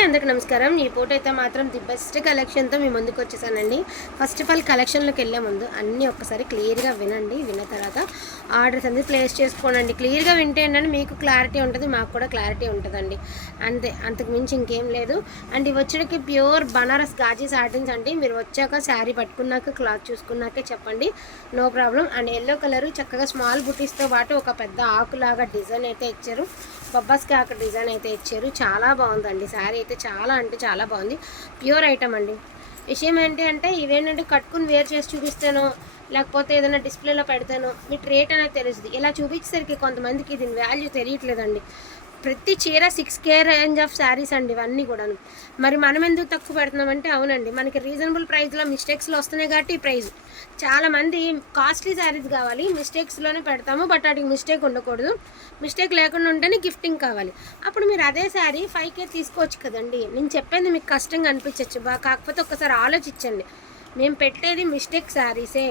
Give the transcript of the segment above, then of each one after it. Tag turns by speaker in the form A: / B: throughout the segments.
A: అందరికి నమస్కారం. ఈ ఫోటో అయితే మాత్రం ది బెస్ట్ కలెక్షన్తో మీ ముందుకు వచ్చేసానండి. ఫస్ట్ ఆఫ్ ఆల్ కలెక్షన్లోకి వెళ్ళే ముందు అన్నీ ఒక్కసారి క్లియర్గా వినండి. విన్న తర్వాత ఆర్డర్స్ అనేది ప్లేస్ చేసుకోనండి. క్లియర్గా వింటే ఏంటంటే మీకు క్లారిటీ ఉంటుంది మాకు కూడా క్లారిటీ ఉంటుందండి. అంతే అంతకు మించి ఇంకేం లేదు. అండ్ ఇవి వచ్చేటికి ప్యూర్ బనారస్ గాజీ సాటిన్స్ అండి. మీరు వచ్చాక శారీ పట్టుకున్నాక క్లాత్ చూసుకున్నాకే చెప్పండి. No problem. And yellow colour చక్కగా స్మాల్ బుటీస్తో పాటు ఒక పెద్ద ఆకులాగా డిజైన్ అయితే ఇచ్చారు. బొబ్బాస్ అక్కడ డిజైన్ అయితే ఇచ్చారు. చాలా బాగుందండి. శారీ అయితే చాలా అంటే చాలా బాగుంది. ప్యూర్ ఐటమ్ అండి. విషయం ఏంటి అంటే ఇవేంటంటే కట్టుకుని వేర్ చేసి చూపిస్తాను లేకపోతే ఏదైనా డిస్ప్లేలో పెడతాను మీకు రేట్ అనేది తెలుస్తుంది ఇలా చూపించేసరికి కొంతమందికి దీని వాల్యూ తెలియట్లేదండి. ప్రతి చీర six K range of saris అండి ఇవన్నీ కూడాను. మరి మనం ఎందుకు తక్కువ పెడుతున్నామంటే అవునండి మనకి రీజనబుల్ ప్రైస్లో మిస్టేక్స్లో వస్తున్నాయి కాబట్టి ఈ ప్రైస్ చాలామంది కాస్ట్లీ శారీస్ కావాలి మిస్టేక్స్లోనే పెడతాము బట్ వాటికి మిస్టేక్ ఉండకూడదు. మిస్టేక్ లేకుండా ఉంటేనే గిఫ్టింగ్ కావాలి. అప్పుడు మీరు అదే శారీ ఫైవ్ కే తీసుకోవచ్చు కదండి. నేను చెప్పేది మీకు కష్టంగా అనిపించవచ్చు బా కాకపోతే ఒకసారి ఆలోచించండి. మేము పెట్టేది మిస్టేక్ శారీసే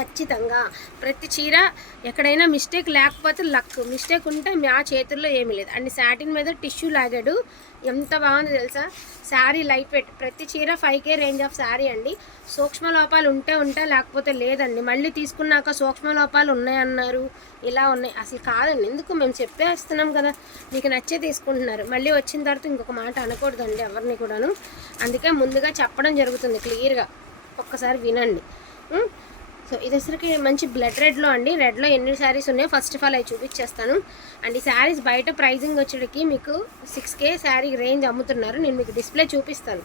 A: ఖచ్చితంగా. ప్రతి చీర ఎక్కడైనా మిస్టేక్ లేకపోతే లక్ మిస్టేక్ ఉంటే మా చేతుల్లో ఏమీ లేదు. అండ్ శాటిన్ మీద టిష్యూ లాగాడు. ఎంత బాగుంది తెలుసా? శారీ లైట్ వెయిట్ ప్రతి చీర five K range of sari అండి. సూక్ష్మ లోపాలు ఉంటే ఉంటే లేకపోతే లేదండి. మళ్ళీ తీసుకున్నాక సూక్ష్మ లోపాలు ఉన్నాయన్నారు. ఇలా ఉన్నాయి. అసలు కాదండి. ఎందుకు మేము చెప్పేస్తున్నాం కదా? మీకు నచ్చే తీసుకుంటున్నారు. మళ్ళీ వచ్చిన తర్వాత ఇంకొక మాట అనకూడదండి ఎవరిని కూడాను. అందుకే ముందుగా చెప్పడం జరుగుతుంది క్లియర్గా. ఒక్కసారి వినండి. సో ఇది వచ్చరికి మంచి బ్లడ్ రెడ్లో అండి. రెడ్లో ఎన్ని శారీస్ ఉన్నాయో ఫస్ట్ ఆఫ్ ఆల్ అవి చూపించేస్తాను. అండ్ ఈ శారీస్ బయట ప్రైజింగ్ వచ్చేటికి మీకు సిక్స్ కే శారీ రేంజ్ అమ్ముతున్నారు. నేను మీకు డిస్ప్లే చూపిస్తాను.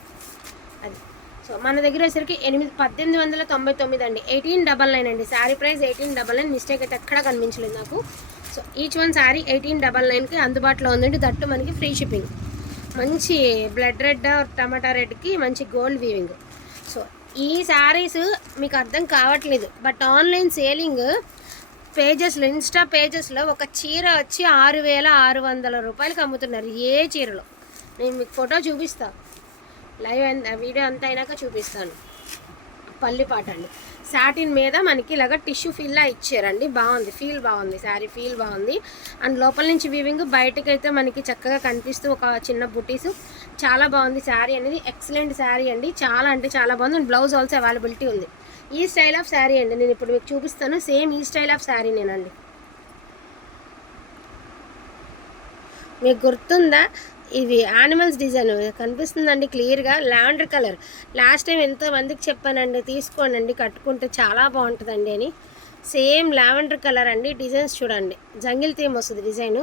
A: అది. సో మన దగ్గర వచ్చేసరికి ఎనిమిది పద్దెనిమిది వందల తొంభై తొమ్మిది అండి. ఎయిటీన్ డబల్ నైన్ అండి. Sari price eighteen double nine mistake అయితే ఎక్కడా కనిపించలేదు నాకు. So each one sari eighteen double నైన్కి అందుబాటులో ఉందండి. దట్టు మనకి ఫ్రీ షిప్పింగ్ మంచి బ్లడ్ రెడ్ టమాటా రెడ్కి మంచి గోల్డ్ వీవింగ్ సో ఈ శారీస్ మీకు అర్థం కావట్లేదు. బట్ ఆన్లైన్ సేలింగ్ పేజెస్లో ఇన్స్టా పేజెస్లో ఒక చీర వచ్చి ఆరు వేల ఆరు వందల రూపాయలకి అమ్ముతున్నారు ఏ చీరలో. నేను మీకు ఫోటో చూపిస్తాను లైవ్ వీడియో అంతా అయినాక చూపిస్తాను. పల్లి పాట అండి సాటిన్ మీద మనకి ఇలాగ టిష్యూ ఫీల్లా ఇచ్చారండి. బాగుంది. ఫీల్ బాగుంది. శారీ ఫీల్ బాగుంది. అండ్ లోపల నుంచి వీవింగ్ బయటకైతే మనకి చక్కగా కనిపిస్తూ ఒక చిన్న బుటీస్. చాలా బాగుంది శారీ అనేది. ఎక్సలెంట్ శారీ అండి. చాలా అంటే చాలా బాగుంది. అండ్ బ్లౌజ్ ఆల్సో అవైలబిలిటీ ఉంది. ఈ స్టైల్ ఆఫ్ శారీ అండి. నేను ఇప్పుడు మీకు చూపిస్తాను. సేమ్ ఈ స్టైల్ ఆఫ్ శారీ నేనండి. మీకు గుర్తుందా? ఇది యానిమల్స్ డిజైన్ కనిపిస్తుందండి క్లియర్గా లావెండర్ కలర్ లాస్ట్ టైం ఎంతో మందికి చెప్పానండి తీసుకోనండి కట్టుకుంటే చాలా బాగుంటుందండి అని. సేమ్ లావెండర్ కలర్ అండి. డిజైన్స్ చూడండి. జంగిల్ థీమ్ వస్తుంది డిజైన్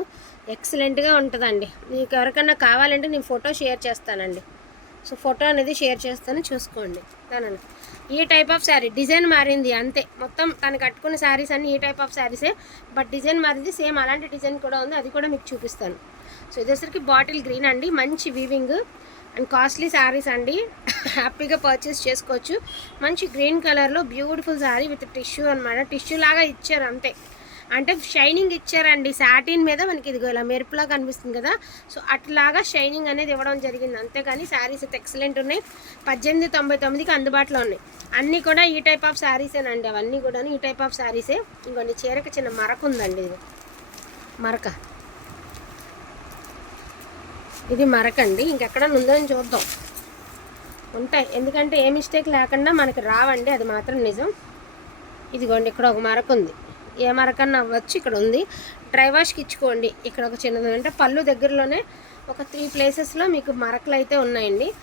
A: ఎక్సలెంట్గా ఉంటుందండి. మీకు ఎవరికన్నా కావాలంటే నేను ఫోటో షేర్ చేస్తానండి. సో ఫోటో అనేది షేర్ చేస్తాను. చూసుకోండి. తనను. ఈ టైప్ ఆఫ్ శారీ డిజైన్ మారింది అంతే. మొత్తం తను కట్టుకున్న శారీస్ అన్ని ఈ టైప్ ఆఫ్ శారీసే బట్ డిజైన్ మారింది సేమ్ అలాంటి డిజైన్ కూడా ఉంది. అది కూడా మీకు చూపిస్తాను. సో ఇదేసరికి బాటిల్ గ్రీన్ అండి. మంచి వీవింగ్ అండ్ కాస్ట్లీ శారీస్ అండి. హ్యాపీగా పర్చేస్ చేసుకోవచ్చు. మంచి గ్రీన్ కలర్లో బ్యూటిఫుల్ శారీ విత్ టిష్యూ అనమాట టిష్యూ లాగా ఇచ్చారు అంతే. అంటే షైనింగ్ ఇచ్చారండి. సాటిన్ మీద మనకి ఇదిగో ఇలా మెరుపులా కనిపిస్తుంది కదా. సో అట్లాగా షైనింగ్ అనేది ఇవ్వడం జరిగింది. అంతేగాని శారీస్ అయితే ఎక్సలెంట్ ఉన్నాయి. పద్దెనిమిది తొంభై తొమ్మిదికి అందుబాటులో ఉన్నాయి. అన్నీ కూడా ఈ టైప్ ఆఫ్ శారీసేనండి అవన్నీ కూడా ఈ టైప్ ఆఫ్ శారీసే ఇంకొన్ని చీరకి చిన్న మరక ఉందండి ఇది. మరక. ఇది మరకండి. ఇంకెక్కడ ఉందని చూద్దాం. ఉంటాయి. ఎందుకంటే ఏ మిస్టేక్ లేకుండా మనకి రావండి. అది మాత్రం నిజం. ఇదిగోండి ఇక్కడ ఒక మరక ఉంది. ఏ మరకన్నా అవ్వచ్చు ఇక్కడ ఉంది. డ్రై వాష్కి ఇచ్చుకోండి. ఇక్కడ ఒక చిన్నది అంటే పళ్ళు దగ్గరలోనే ఒక త్రీ ప్లేసెస్లో మీకు మరకలు అయితే ఉన్నాయండి.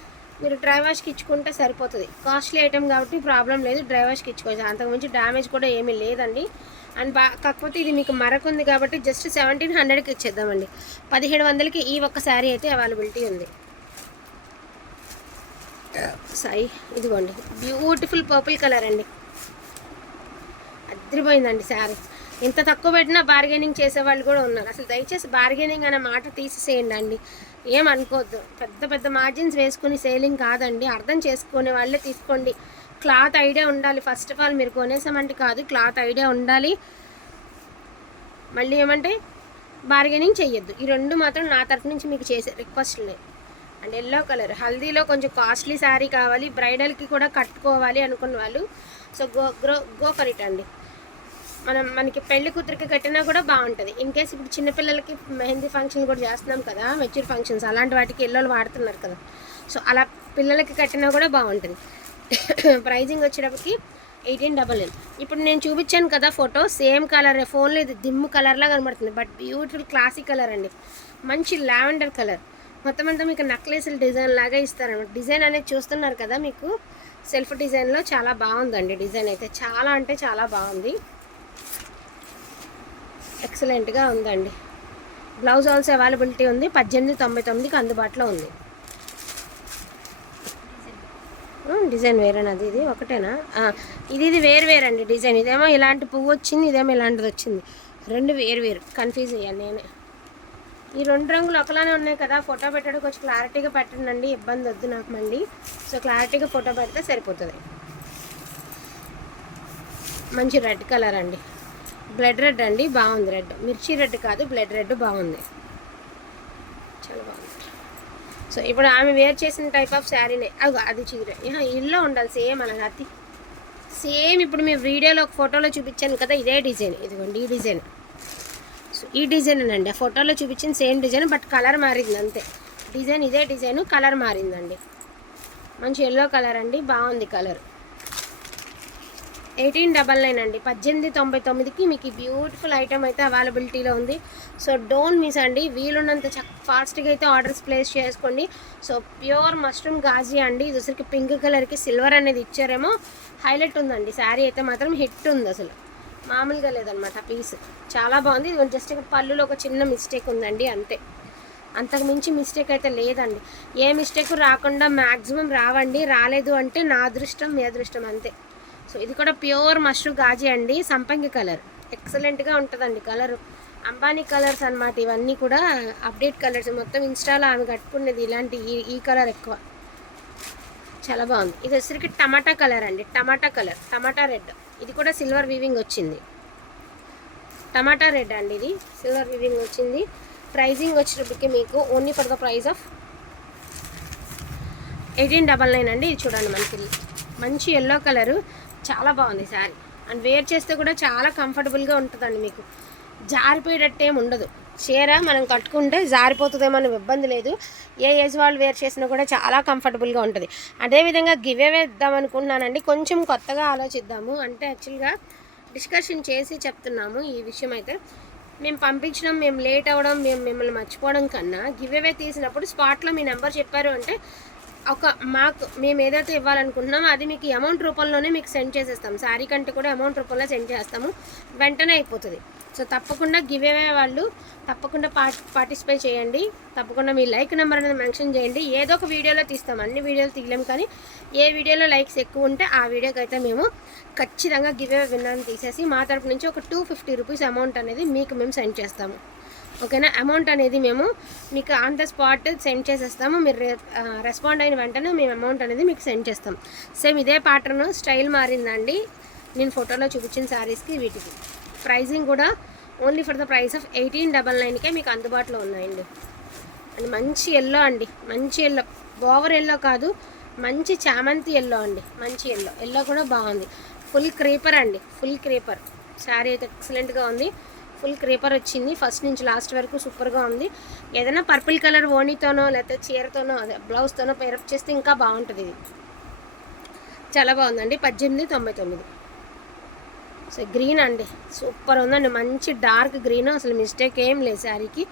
A: మీరు డ్రై వాష్కి ఇచ్చుకుంటే సరిపోతుంది. కాస్ట్లీ ఐటెం కాబట్టి ప్రాబ్లం లేదు. డ్రై వాష్కి ఇచ్చుకోవచ్చు. అంతకుమించి డ్యామేజ్ కూడా ఏమీ లేదండి. అండ్ బా కాకపోతే ఇది మీకు మరకుంది కాబట్టి జస్ట్ సెవెంటీన్ హండ్రెడ్కి ఇచ్చేద్దామండి. పదిహేడు వందలకి ఈ ఒక్క శారీ అయితే అవైలబిలిటీ ఉంది. సాయి ఇదిగోండి. బ్యూటిఫుల్ పర్పుల్ కలర్ అండి. అదిరిపోయిందండి శారీ. ఇంత తక్కువ పెట్టినా బార్గెనింగ్ చేసేవాళ్ళు కూడా ఉన్నారు. అసలు దయచేసి బార్గెనింగ్ అనే మాట తీసేసేయండి అండి. ఏమనుకోవద్దు పెద్ద పెద్ద మార్జిన్స్ వేసుకుని సేలింగ్ కాదండి. అర్థం చేసుకునే వాళ్ళే తీసుకోండి. క్లాత్ ఐడియా ఉండాలి. ఫస్ట్ ఆఫ్ ఆల్ మీరు కొనేసామంటే కాదు క్లాత్ ఐడియా ఉండాలి. మళ్ళీ ఏమంటే బార్గెనింగ్ చేయొద్దు ఈ రెండు మాత్రం నా తరఫు నుంచి మీకు చేసే రిక్వెస్ట్లే అండ్ ఎల్లో కలర్ హల్దీలో కొంచెం కాస్ట్లీ శారీ కావాలి బ్రైడల్కి కూడా కట్టుకోవాలి అనుకున్న వాళ్ళు. So go grow go for it అండి. మనం మనకి పెళ్ళి కూతురికి కట్టినా కూడా బాగుంటుంది. ఇన్ కేస్ ఇప్పుడు చిన్నపిల్లలకి మెహందీ ఫంక్షన్ కూడా చేస్తున్నాం కదా మెచ్యూర్ ఫంక్షన్స్ అలాంటి వాటికి ఎల్లోలు వాడుతున్నారు కదా. సో అలా పిల్లలకి కట్టినా కూడా బాగుంటుంది. ప్రైజింగ్ వచ్చేటప్పటికి ఎయిటీన్ డబల్ నైన్ ఇప్పుడు నేను చూపించాను కదా ఫోటో సేమ్ కలర్ ఫోన్లో ఇది దిమ్ము కలర్లా కనబడుతుంది. బట్ బ్యూటిఫుల్ క్లాసిక్ కలర్ అండి. మంచి లావెండర్ కలర్. మొత్తం అంతా మీకు నక్లెస్ల డిజైన్ లాగా ఇస్తారనమాట డిజైన్ అనేది చూస్తున్నారు కదా మీకు? సెల్ఫ్ డిజైన్లో చాలా బాగుందండి డిజైన్ అయితే. చాలా అంటే చాలా బాగుంది. ఎక్సలెంట్గా ఉందండి. బ్లౌజ్ ఆల్సో అవైలబిలిటీ ఉంది. పద్దెనిమిది తొంభై తొమ్మిదికి అందుబాటులో ఉంది. డిజైన్ డిజైన్ అది ఇది ఒకటేనా? ఇది ఇది వేరు వేరండి డిజైన్. ఇదేమో ఇలాంటి పువ్వు వచ్చింది ఇదేమో ఇలాంటిది వచ్చింది. రెండు వేరు వేరు కన్ఫ్యూజ్ అయ్యాను నేనే. ఈ రెండు రంగులు ఒకలానే ఉన్నాయి కదా ఫోటో పెట్టడం కొంచెం క్లారిటీగా పెట్టండి ఇబ్బంది వద్దు నాకు మళ్ళీ. సో క్లారిటీగా ఫోటో పెడితే సరిపోతుంది. మంచి రెడ్ కలర్ అండి. బ్లడ్ రెడ్ అండి బాగుంది రెడ్ మిర్చి రెడ్ కాదు బ్లడ్ రెడ్ బాగుంది. చాలా బాగుంది. సో ఇప్పుడు ఆమె వేర్ చేసిన టైప్ ఆఫ్ శారీనే అగో అది చీర ఇల్లు ఇల్లో ఉండాలి సేమ్ అలాగే అతి సేమ్ ఇప్పుడు మేము వీడియోలో ఒక ఫోటోలో చూపించాను కదా ఇదే డిజైన్ ఇదిగోండి ఈ డిజైన్ సో ఈ డిజైన్ అండి ఆ ఫోటోలో చూపించిన సేమ్ డిజైన్ బట్ కలర్ మారింది అంతే. డిజైన్ ఇదే డిజైన్ కలర్ మారిందండి. మంచి ఎల్లో కలర్ అండి బాగుంది కలర్ ఎయిటీన్ డబల్ నైన్ అండి. పద్దెనిమిది తొంభై తొమ్మిదికి మీకు బ్యూటిఫుల్ ఐటమ్ అయితే అవైలబిలిటీలో ఉంది. సో డోంట్ మిస్ అండి. వీలున్నంత చక్ ఫాస్ట్గా అయితే ఆర్డర్స్ ప్లేస్ చేసుకోండి. సో ప్యూర్ మష్రూమ్ గాజీ అండి. ఇది వచ్చరికి పింక్ కలర్కి సిల్వర్ అనేది ఇచ్చారేమో. హైలైట్ ఉందండి. శారీ అయితే మాత్రం హిట్ ఉంది అసలు. మామూలుగా లేదనమాట పీస్ చాలా బాగుంది. ఇది జస్ట్ పళ్ళులో ఒక చిన్న మిస్టేక్ ఉందండి. అంతే. అంతకు మించి మిస్టేక్ అయితే లేదండి. ఏ మిస్టేక్ రాకుండా మ్యాక్సిమం రావండి. రాలేదు అంటే నా అదృష్టం మీ అదృష్టం అంతే. సో ఇది కూడా ప్యూర్ మష్రూమ్ గాజీ అండి. సంపంగి కలర్. ఎక్సలెంట్గా ఉంటుందండి కలర్. అంబానీ కలర్స్ అనమాట ఇవన్నీ కూడా అప్డేట్ కలర్స్. మొత్తం ఇన్స్టాలో ఆమె కట్టుకునేది ఇలాంటి ఈ ఈ కలర్ ఎక్కువ. చాలా బాగుంది. ఇది వచ్చరికి టమాటా కలర్ అండి. టమాటా కలర్. టమాటా రెడ్. ఇది కూడా సిల్వర్ వీవింగ్ వచ్చింది. టమాటా రెడ్ అండి ఇది. సిల్వర్ వీవింగ్ వచ్చింది. ప్రైజింగ్ వచ్చేటప్పటికి మీకు only for the price of eighteen double nine అండి. ఇది చూడండి మనకి. మంచి ఎల్లో కలరు. చాలా బాగుంది శారీ. అండ్ వేర్ చేస్తే కూడా చాలా కంఫర్టబుల్గా ఉంటుందండి మీకు. జారిపోయేటట్టు ఏమి ఉండదు. చీర మనం కట్టుకుంటే జారిపోతుందేమో అనే ఇబ్బంది లేదు. ఏ ఏజ్ వాళ్ళు వేర్ చేసినా కూడా చాలా కంఫర్టబుల్గా ఉంటుంది. అదేవిధంగా గివ్ అవే ఇద్దాం అనుకుంటున్నానండి. కొంచెం కొత్తగా ఆలోచిద్దాము. అంటే యాక్చువల్గా డిస్కషన్ చేసి చెప్తున్నాము ఈ విషయం అయితే. మేము పంపించడం మేము లేట్ అవ్వడం మేము మిమ్మల్ని మర్చిపోవడం కన్నా గివ్ అవే తీసినప్పుడు స్పాట్లో మీ నెంబర్ చెప్పారు అంటే ఒక మాకు మేము ఏదైతే ఇవ్వాలనుకుంటున్నామో అది మీకు అమౌంట్ రూపంలోనే మీకు సెండ్ చేసేస్తాం. శారీ కంటే కూడా అమౌంట్ రూపంలో సెండ్ చేస్తాము. వెంటనే అయిపోతుంది. సో తప్పకుండా గివ్ అవే వాళ్ళు తప్పకుండా పా పార్టిసిపేట్ చేయండి. తప్పకుండా మీ లైక్ నెంబర్ అనేది మెన్షన్ చేయండి. ఏదో ఒక వీడియోలో తీస్తాం. అన్ని వీడియోలు తీయలేము కానీ ఏ వీడియోలో లైక్స్ ఎక్కువ ఉంటే ఆ వీడియోకి అయితే మేము ఖచ్చితంగా గివ్ అవే విన్నాను తీసేసి మా తరపు నుంచి ఒక టూ ఫిఫ్టీ రూపీస్ అమౌంట్ అనేది మీకు మేము సెండ్ చేస్తాము. ఓకేనా? అమౌంట్ అనేది మేము మీకు ఆన్ ద స్పాట్ సెండ్ చేసేస్తాము. మీరు రెస్పాండ్ అయిన వెంటనే మేము అమౌంట్ అనేది మీకు సెండ్ చేస్తాం. సేమ్ ఇదే ప్యాటర్న్ స్టైల్ మారిందండి. నేను ఫోటోలో చూపించిన శారీస్కి వీటికి. ప్రైజింగ్ కూడా only for the price of eighteen double నైన్కే మీకు అందుబాటులో ఉన్నాయండి. అండ్ మంచి ఎల్లో అండి. మంచి ఎల్లో ఓవర్ ఎల్లో కాదు మంచి చామంతి ఎల్లో అండి. మంచి ఎల్లో ఎల్లో కూడా బాగుంది. ఫుల్ క్రీపర్ అండి. ఫుల్ క్రీపర్ శారీ అయితే ఎక్సలెంట్గా ఉంది. ఫుల్ క్రీపర్ వచ్చింది. ఫస్ట్ నుంచి లాస్ట్ వరకు సూపర్గా ఉంది. ఏదైనా పర్పుల్ కలర్ ఓణితోనో లేకపోతే చీరతోనో అదే బ్లౌజ్తోనో పేరప్ చేస్తే ఇంకా బాగుంటుంది ఇది. చాలా బాగుందండి. పద్దెనిమిది తొంభై తొమ్మిది. సో గ్రీన్ అండి. సూపర్ ఉందండి. మంచి డార్క్ గ్రీన్ అసలు మిస్టేక్ ఏం లేదు శారీకి.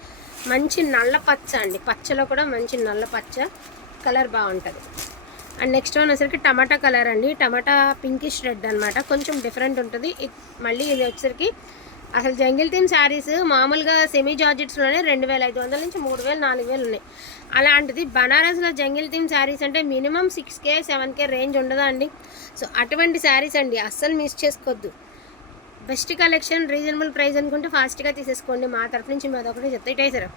A: మంచి నల్ల పచ్చ అండి. పచ్చలో కూడా మంచి నల్ల పచ్చ కలర్ బాగుంటుంది. అండ్ నెక్స్ట్ వన్ వచ్చరికి టమాటా కలర్ అండి. టమాటా పింకిష్ రెడ్ అనమాట కొంచెం డిఫరెంట్ ఉంటుంది. మళ్ళీ ఇది వచ్చరికి అసలు జంగిల్ థీమ్ శారీస్ మామూలుగా సెమీ జార్జెట్స్లోనే రెండు వేల ఐదు వందల నుంచి మూడు వేలు నాలుగు వేలు ఉన్నాయి. అలాంటిది బనారస్లో జంగిల్ థీమ్ శారీస్ అంటే minimum six K seven K range ఉండదా అండి? సో అటువంటి శారీస్ అండి అస్సలు మిస్ చేసుకోవద్దు. బెస్ట్ కలెక్షన్ రీజనబుల్ ప్రైస్ అనుకుంటే ఫాస్ట్గా తీసేసుకోండి. మా తరఫు నుంచి మేము అదొకటే చెప్తే ఇటైసారు.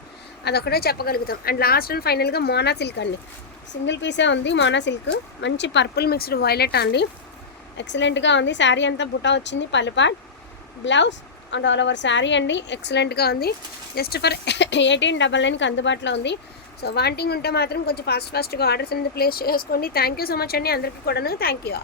A: అదొకటే చెప్పగలుగుతాం. అండ్ లాస్ట్ అండ్ ఫైనల్గా మోనా సిల్క్ అండి. సింగిల్ పీసే ఉంది మోనా సిల్క్. మంచి పర్పుల్ మిక్స్డ్ వైలెట్ అండి. ఎక్సలెంట్గా ఉంది. శారీ అంతా బుటా వచ్చింది పలుపాట్ blouse and all over sari అండి. ఎక్సలెంట్గా ఉంది. జస్ట్ ఫర్ ఎయిటీన్ డబల్ నైన్కి అందుబాటులో ఉంది. సో వాంటింగ్ ఉంటే మాత్రం కొంచెం ఫాస్ట్ ఫాస్ట్గా ఆర్డర్స్ అనేది ప్లేస్ చేసుకోండి. థ్యాంక్ యూ సో మచ్ అండి. అందరికీ కూడాను. Thank you